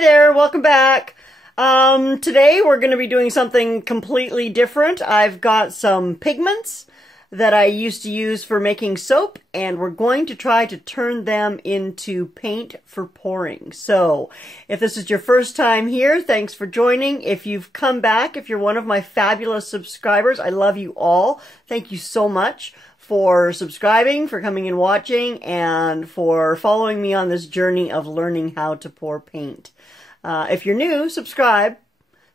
Hi there, welcome back. Today we're going to be doing something completely different. I've got some pigments that I used to use for making soap, and we're going to try to turn them into paint for pouring. So, if this is your first time here, thanks for joining. If you've come back, if you're one of my fabulous subscribers, I love you all. Thank you so much for subscribing, for coming and watching, and for following me on this journey of learning how to pour paint. If you're new, subscribe.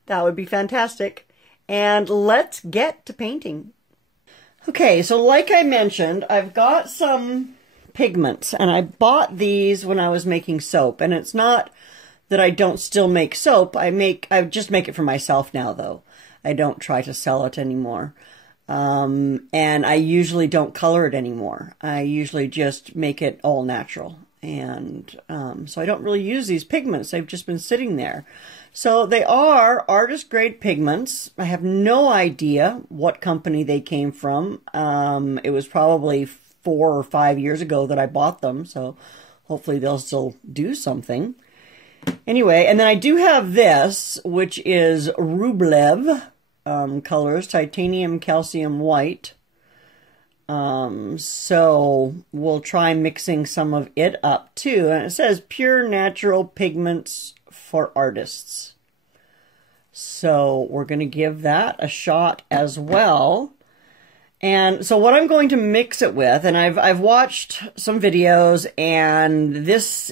That would be fantastic. And let's get to painting. Okay, so like I mentioned, I've got some pigments, and I bought these when I was making soap. And it's not that I don't still make soap. I just make it for myself now, though. I don't try to sell it anymore. And I usually don't color it anymore. I usually just make it all natural. And so I don't really use these pigments. They've just been sitting there. So they are artist grade pigments. I have no idea what company they came from. It was probably 4 or 5 years ago that I bought them. So hopefully they'll still do something. Anyway, and then I do have this, which is Rublev colors, titanium calcium white. So we'll try mixing some of it up too. And it says pure natural pigments for artists. So we're going to give that a shot as well. And so what I'm going to mix it with, and I've watched some videos, and this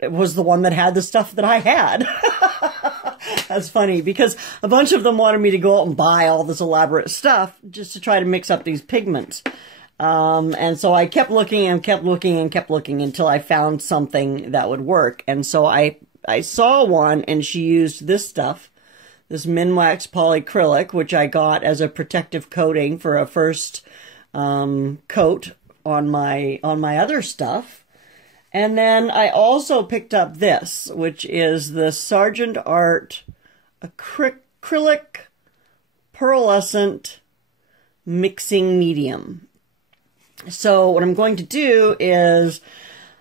was the one that had the stuff that I had. That's funny, because a bunch of them wanted me to go out and buy all this elaborate stuff just to try to mix up these pigments. And so I kept looking and kept looking and kept looking until I found something that would work. And so I saw one, and she used this stuff, this Minwax Polycrylic, which I got as a protective coating for a first coat on my other stuff. And then I also picked up this, which is the Sargeant Acrylic Pearlescent Mixing Medium. So what I'm going to do is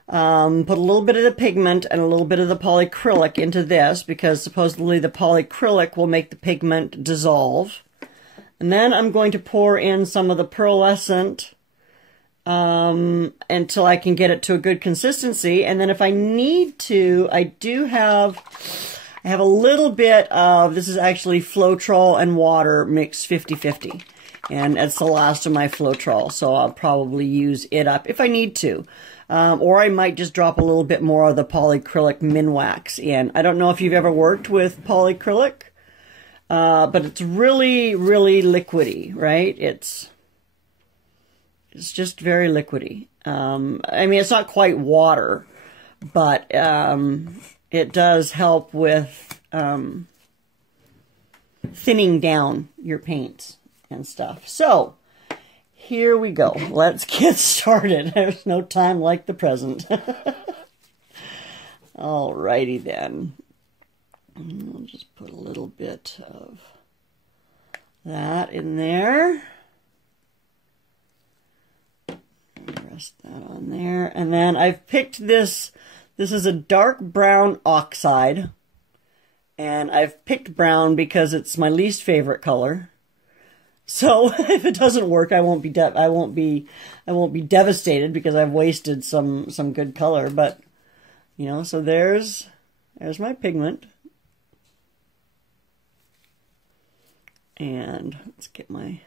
put a little bit of the pigment and a little bit of the polycrylic into this, because supposedly the polycrylic will make the pigment dissolve. And then I'm going to pour in some of the pearlescent until I can get it to a good consistency. And then if I need to, I have a little bit of, this is actually Floetrol and water mixed 50-50. And it's the last of my Floetrol, so I'll probably use it up if I need to. Or I might just drop a little bit more of the polycrylic Minwax in. I don't know if you've ever worked with polycrylic, but it's really, really liquidy, right? It's just very liquidy. I mean, it's not quite water, but it does help with thinning down your paints and stuff. So, here we go. Let's get started. There's no time like the present. Alrighty then. I'll just put a little bit of that in there. Rest that on there. And then I've picked this. This is a dark brown Oxide. And I've picked brown because it's my least favorite color. So if it doesn't work, I won't be devastated, because I've wasted some good color. But you know, so there's my pigment. And let's get my.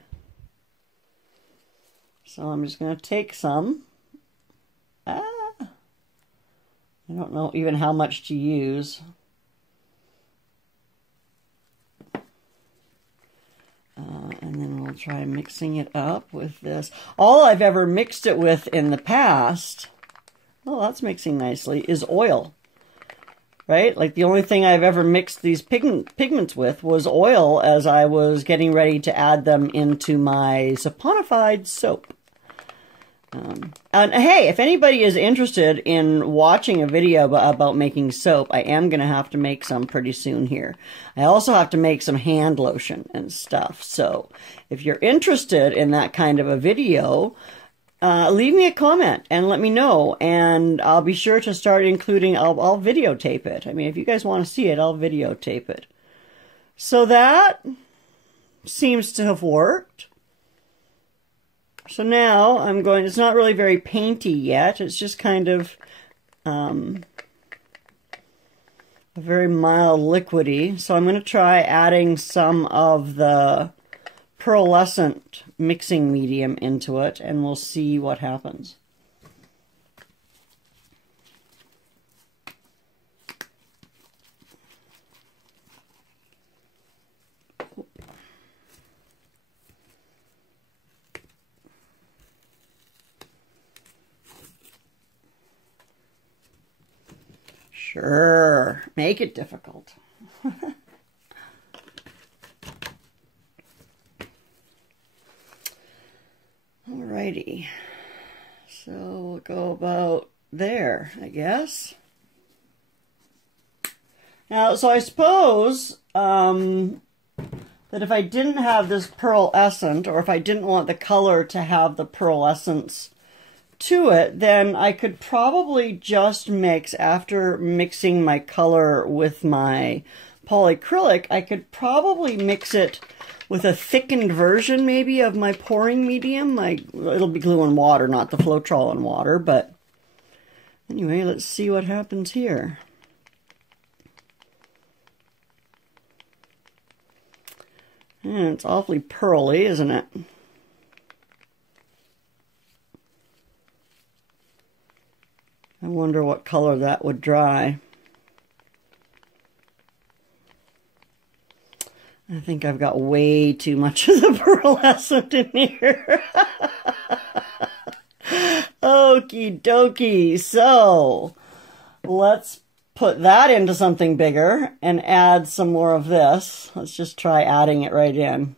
So I'm just going to take some. I don't know even how much to use. And then we'll try mixing it up with this. All I've ever mixed it with in the past, oh, that's mixing nicely, is oil. Right? Like the only thing I've ever mixed these pigments with was oil as I was getting ready to add them into my saponified soap. And hey, if anybody is interested in watching a video about making soap, I am going to have to make some pretty soon here. I also have to make some hand lotion and stuff. So if you're interested in that kind of a video, leave me a comment and let me know, and I'll be sure to start including, I'll videotape it. I mean, if you guys want to see it, I'll videotape it. So that seems to have worked. So now I'm going, it's not really very painty yet, it's just kind of a very mild liquidy. So I'm going to try adding some of the Pearlescent Mixing Medium into it, and we'll see what happens. Sure, make it difficult. Alrighty, so we'll go about there, I guess. Now, so I suppose that if I didn't have this pearlescent, or if I didn't want the color to have the pearlescence to it, then I could probably just mix, after mixing my color with my polycrylic, I could probably mix it with a thickened version maybe of my pouring medium. Like, it'll be glue and water, not the Floetrol and water, but anyway, let's see what happens here. And it's awfully pearly, isn't it? I wonder what color that would dry. I think I've got way too much of the pearlescent in here. Okie dokie. So let's put that into something bigger and add some more of this. Let's just try adding it right in.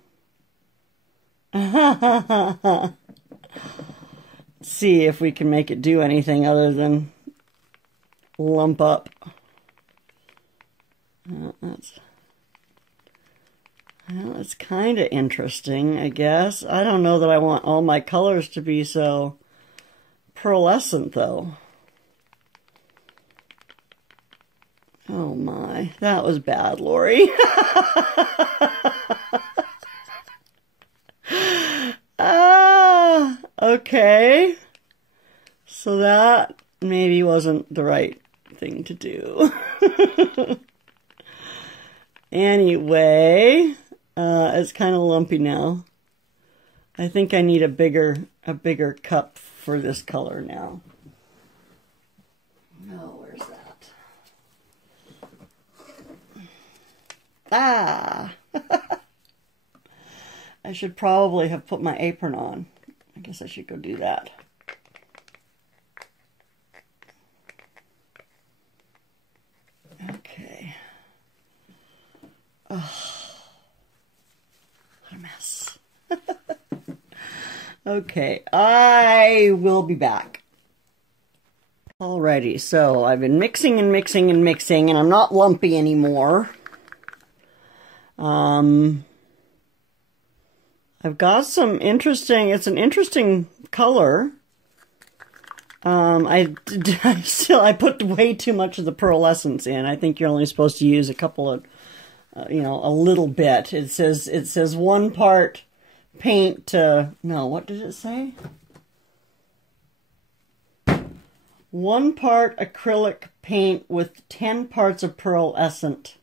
See if we can make it do anything other than lump up. That's kind of interesting, I guess. I don't know that I want all my colors to be so pearlescent, though. Oh my, that was bad, Lori. Okay. So that maybe wasn't the right thing to do. Anyway, it's kind of lumpy now. I think I need a bigger cup for this color now. Oh, where's that? Ah! I should probably have put my apron on. I guess I should go do that. Okay. Oh, what a mess. Okay, I will be back. Alrighty, so I've been mixing and mixing and mixing, and I'm not lumpy anymore. I've got some interesting, it's an interesting color. I put way too much of the pearlescence in. I think you're only supposed to use a couple of, you know, a little bit. It says 1 part paint to, no, what did it say? 1 part acrylic paint with 10 parts of pearlescent.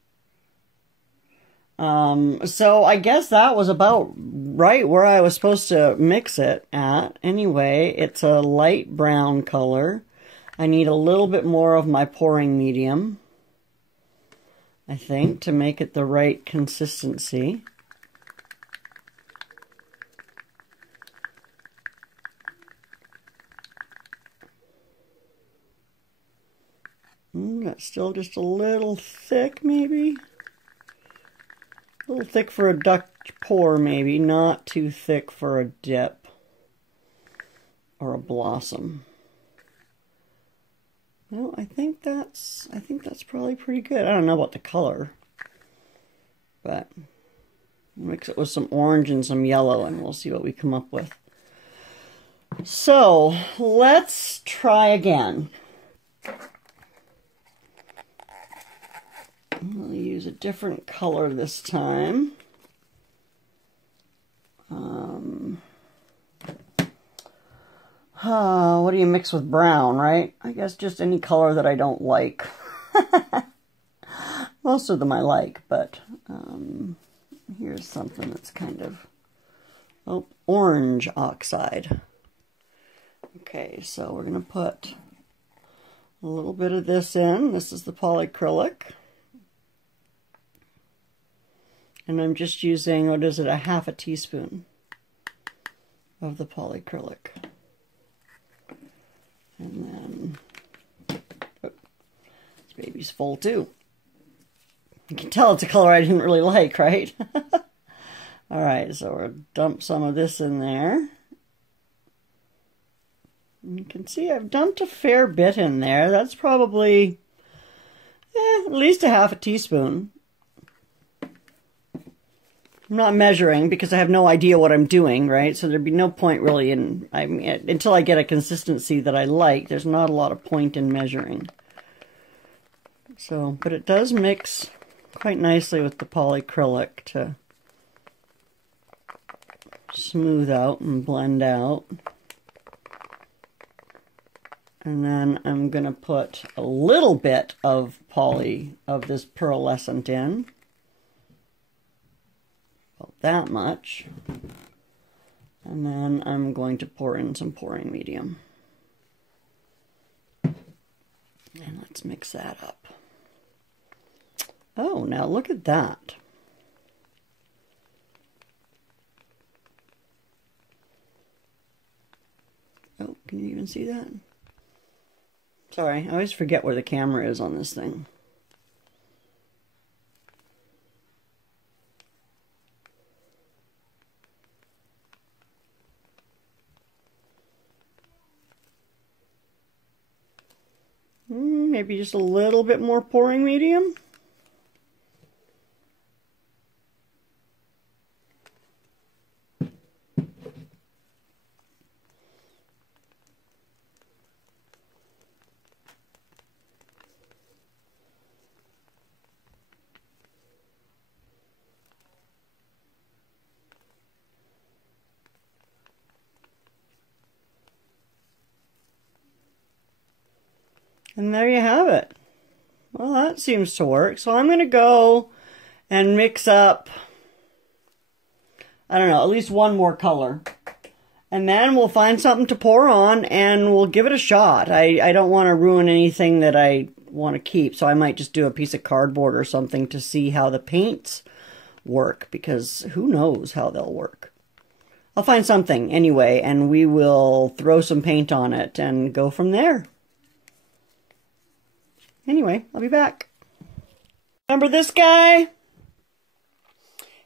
So I guess that was about right where I was supposed to mix it at. Anyway, it's a light brown color. I need a little bit more of my pouring medium, I think, to make it the right consistency. That's still just a little thick, maybe. A little thick for a Dutch pour, maybe. Not too thick for a dip or a blossom. Well, I think that's probably pretty good. I don't know about the color, but mix it with some orange and some yellow, and we'll see what we come up with. So let's try again. I'll use a different color this time. What do you mix with brown, right? I guess just any color that I don't like. Most of them I like, but here's something that's kind of orange oxide. Okay, so we're going to put a little bit of this in. This is the polycrylic. And I'm just using, what is it, a half a teaspoon of the polycrylic. And then, oh, this baby's full too. You can tell it's a color I didn't really like, right? Alright, so we'll dump some of this in there. You can see I've dumped a fair bit in there. That's probably at least a half a teaspoon. I'm not measuring because I have no idea what I'm doing, right? So there'd be no point really in, until I get a consistency that I like, there's not a lot of point in measuring. So, but it does mix quite nicely with the polycrylic to smooth out and blend out. And then I'm going to put a little bit of this pearlescent in. About that much. And then I'm going to pour in some pouring medium. And let's mix that up. Oh, now look at that. Oh, can you even see that? Sorry, I always forget where the camera is on this thing. Maybe just a little bit more pouring medium. And there you have it. Well, that seems to work. So I'm going to go and mix up, I don't know, at least one more color. And then we'll find something to pour on and we'll give it a shot. I don't want to ruin anything that I want to keep. So I might just do a piece of cardboard or something to see how the paints work. Because who knows how they'll work. I'll find something anyway and we will throw some paint on it and go from there. Anyway, I'll be back. Remember this guy?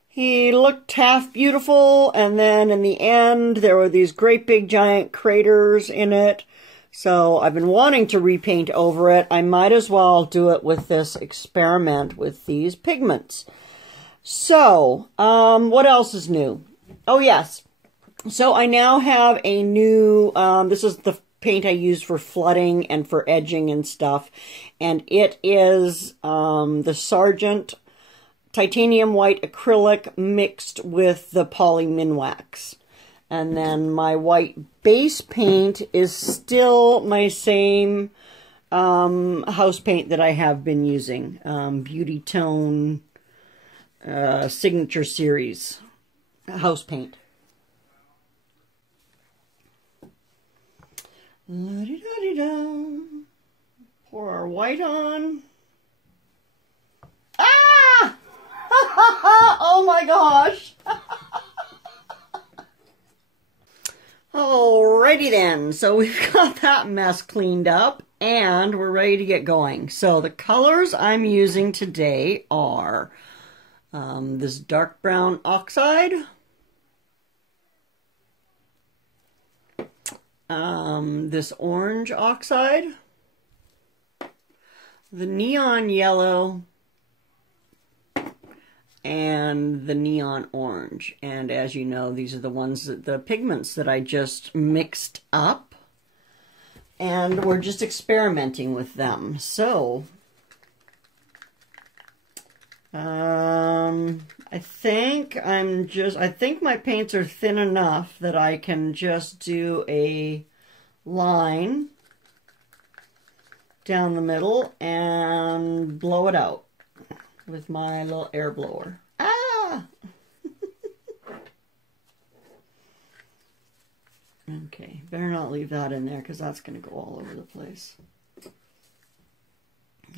He looked half beautiful, and then in the end, there were these great big giant craters in it. So I've been wanting to repaint over it. I might as well do it with this experiment with these pigments. So, what else is new? Oh, yes. So I now have a new, this is the paint I use for flooding and for edging and stuff. And it is the Sargeant titanium white acrylic mixed with the poly Minwax. And then my white base paint is still my same house paint that I have been using. Beauty Tone Signature Series house paint. La-di-da-di-da. Pour our white on. Ah! Oh my gosh! Alrighty then, so we've got that mess cleaned up and we're ready to get going. So the colors I'm using today are this dark brown oxide, this orange oxide, the neon yellow, and the neon orange. And as you know, these are the ones that the pigments that I just mixed up, and we're just experimenting with them. So I think my paints are thin enough that I can just do a line down the middle and blow it out with my little air blower. Ah! Okay, better not leave that in there because that's going to go all over the place.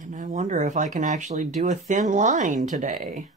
And I wonder if I can actually do a thin line today.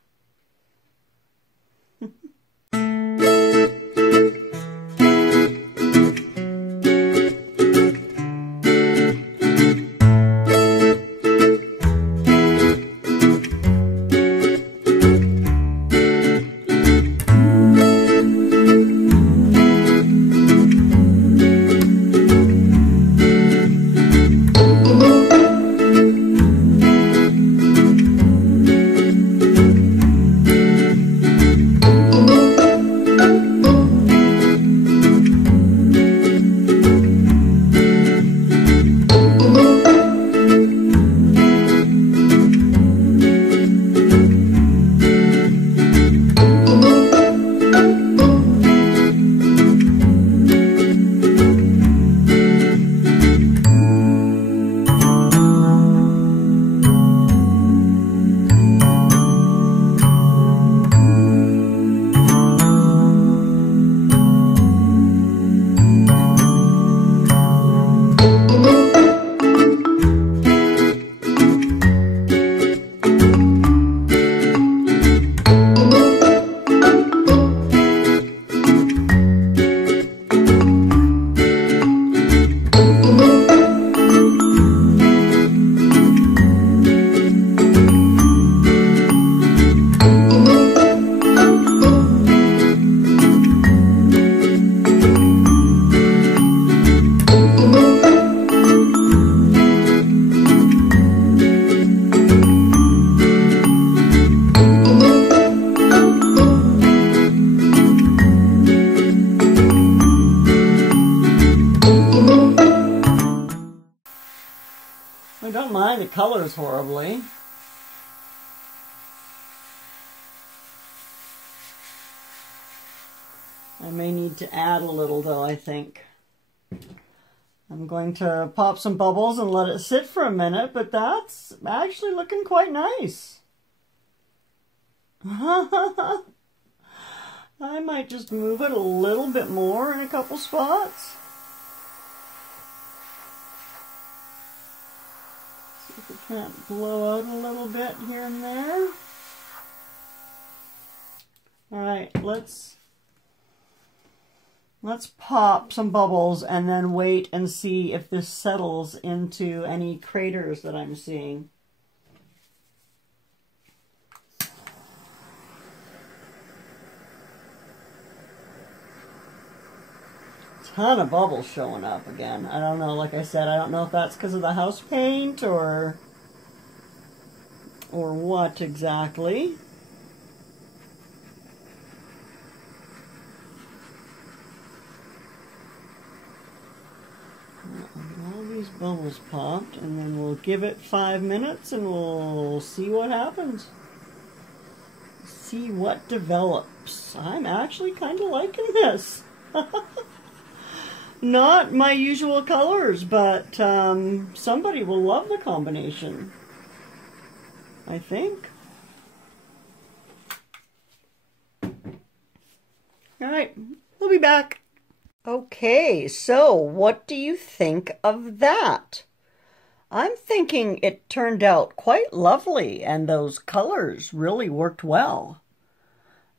I don't mind the colors horribly. I may need to add a little though, I think. I'm going to pop some bubbles and let it sit for a minute, but that's actually looking quite nice. I might just move it a little bit more in a couple spots. See if it can't blow out a little bit here and there. Alright, let's pop some bubbles and then wait and see if this settles into any craters that I'm seeing. Ton of bubbles showing up again. I don't know, like I said, I don't know if that's because of the house paint or what exactly. All these bubbles popped, and then we'll give it 5 minutes and we'll see what happens. See what develops. I'm actually kind of liking this. Not my usual colors, but somebody will love the combination, I think. Alright, we'll be back. Okay, so what do you think of that? I'm thinking it turned out quite lovely, and those colors really worked well.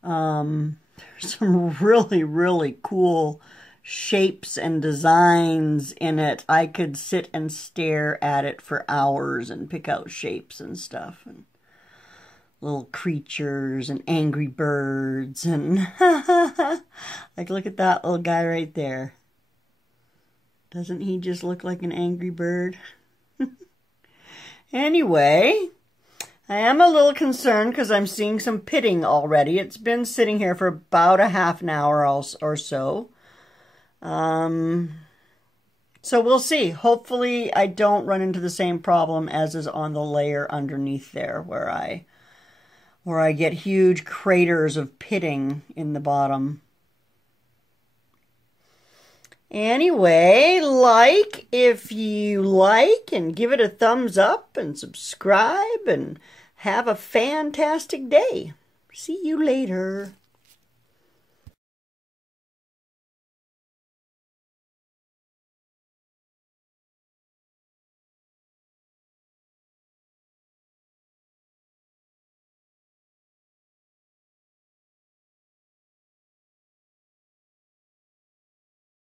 There's some really, really cool shapes and designs in it. I could sit and stare at it for hours and pick out shapes and stuff, and little creatures and angry birds and like, look at that little guy right there. Doesn't he just look like an angry bird? Anyway, I am a little concerned because I'm seeing some pitting already. It's been sitting here for about a half an hour or so. So we'll see. Hopefully I don't run into the same problem as is on the layer underneath there where I get huge craters of pitting in the bottom. Anyway, like if you like, and give it a thumbs up and subscribe, and have a fantastic day. See you later.